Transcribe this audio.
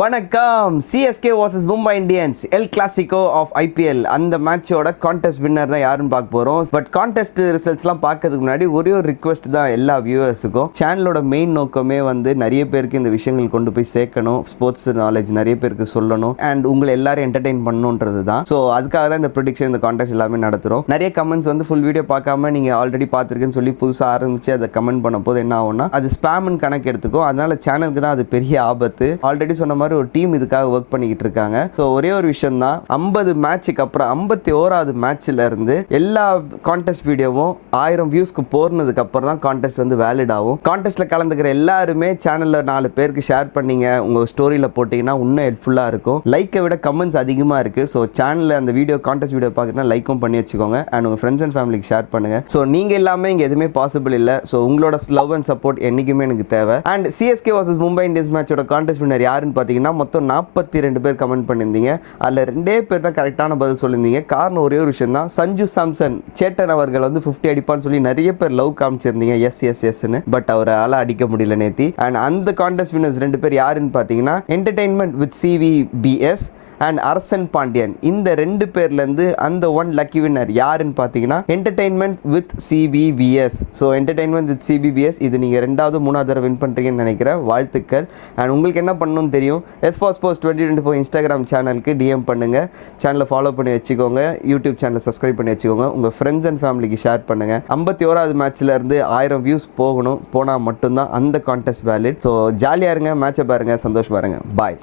வணக்கம். CSK vs Mumbai Indians El Clasico of IPL அந்த மேட்சோட கான்டெஸ்ட் வின்னர் தான் யாருன்னு பார்க்க போகிறோம். பட் கான்டெஸ்ட் ரிசல்ட்ஸ்லாம் பார்க்கறதுக்கு முன்னாடி ஒரே ஒரு ரிக்வெஸ்ட் தான் எல்லா வியூவர்ஸுக்கும். சேனலோட மெயின் நோக்கமே நிறைய பேருக்கு இந்த விஷயங்கள் கொண்டு போய் சேர்க்கணும், ஸ்போர்ட்ஸ் நாலேஜ் நிறைய பேருக்கு சொல்லணும் அண்ட் உங்களை எல்லாரும் என்டர்டெயின் பண்ணணுன்றது தான். ஸோ அதுக்காக தான் இந்த ப்ரொடிக்ஷன், இந்த கான்டெஸ்ட் எல்லாமே நடத்துகிறோம். நிறைய கமெண்ட்ஸ் ஃபுல் வீடியோ பார்க்காம நீங்கள் ஆல்ரெடி பார்த்துருக்குன்னு சொல்லி புதுசாக ஆரம்பித்து அதை கமெண்ட் பண்ண போது என்ன ஆகும்னா அது ஸ்பேம்னு கணக்கு எடுத்துக்கும். அதனால சேனலுக்கு தான் அது பெரிய ஆபத்து. ஆல்ரெடி சொன்ன மாதிரி ஒரு டீம் இதுக்காக ஒர்க் பண்ணிக்கிட்டு இருக்காங்க. ஸோ ஒரே ஒரு விஷயம் தான், 50 மேட்சுக்கு அப்புறம் 51வது மேட்ச்ல இருந்து எல்லா கான்டெஸ்ட் வீடியோவும் 1000 வியூஸ்க்கு போறதுக்கு அப்புறம் தான் கான்டெஸ்ட் வேலிட் ஆகும். கான்டெஸ்ட்ல கலந்துக்கிற எல்லாருமே சேனல்ல 4 பேருக்கு ஷேர் பண்ணீங்க, உங்க ஸ்டோரியில போட்டீங்கன்னா இன்னும் ஹெல்ப்ஃபுல்லா இருக்கும். லைக்கை விட கமெண்ட்ஸ் அதிகமா இருக்கு. ஸோ சேனல்ல அந்த வீடியோ கான்டெஸ்ட் வீடியோ பார்க்கணும்னா லைக்கும் பண்ணி வச்சுக்கோங்க அண்ட் உங்க ஃப்ரெண்ட்ஸ் அண்ட் ஃபேமிலிக்கு ஷேர் பண்ணுங்க. ஸோ நீங்க எல்லாமே இங்க எதுவுமே பாசிபிள் இல்லை. ஸோ உங்களோட லவ் அண்ட் சப்போர்ட் என்னைக்குமே எனக்கு தேவை. And CSK vs Mumbai Indians மேட்சோட கான்டெஸ்ட் வின்னர் யாருன்னு பார்த்தீங்கன்னா மொத்தம் 42 பேர் கமெண்ட் பண்ணியிருந்தீங்க. அதில் 2 பேர் தான் கரெக்டான பதில் சொல்லியிருந்தீங்க. காரணம் ஒரே ஒரு விஷயம் தான், சஞ்சு சாம்சன் சேட்டன் அவர்கள் 50 அடிப்பான்னு சொல்லி நிறைய பேர் லவ் காமிச்சிருந்தீங்க, எஸ்ன்னு. பட் அவரால் அடிக்க முடியல நேத்தி. அண்ட் அந்த கான்டெஸ்ட் வின்னர்ஸ் 2 பேர் யாருன்னு பார்த்தீங்கன்னா என்டர்டெயின்மெண்ட் வித் சிவிபிஎஸ் அண்ட் அரசன் பாண்டியன். இந்த 2 பேர்லேருந்து அந்த ஒன் லக்கி வின்னர் யாருன்னு பார்த்தீங்கன்னா entertainment with CBPS. So entertainment with CBPS இது நீங்கள் 2வது 3வது தடவை வின் பண்ணுறீங்கன்னு நினைக்கிறேன். வாழ்த்துக்கள். அண்ட் உங்களுக்கு என்ன பண்ணணும்னு தெரியும், எஸ்பாஸ் ஸ்போர்ட்ஸ் 2024 இன்ஸ்டாகிராம் சேனலுக்கு டிஎம் பண்ணுங்கள். சேனலை ஃபாலோ பண்ணி வச்சுக்கோங்க, யூடியூப் சேனலை சப்ஸ்கிரைப் பண்ணி வச்சுக்கோங்க, உங்கள் ஃப்ரெண்ட்ஸ் அண்ட் ஃபேமிலிக்கு ஷேர் பண்ணுங்கள். 51வது மேட்ச்ல இருந்து 1000 வியூஸ் போனால் மட்டும்தான் அந்த கான்டெஸ்ட் வேலிட். ஸோ ஜாலியாக இருங்க, மேட்சை பாருங்கள், சந்தோஷமா இருங்க. பாய்.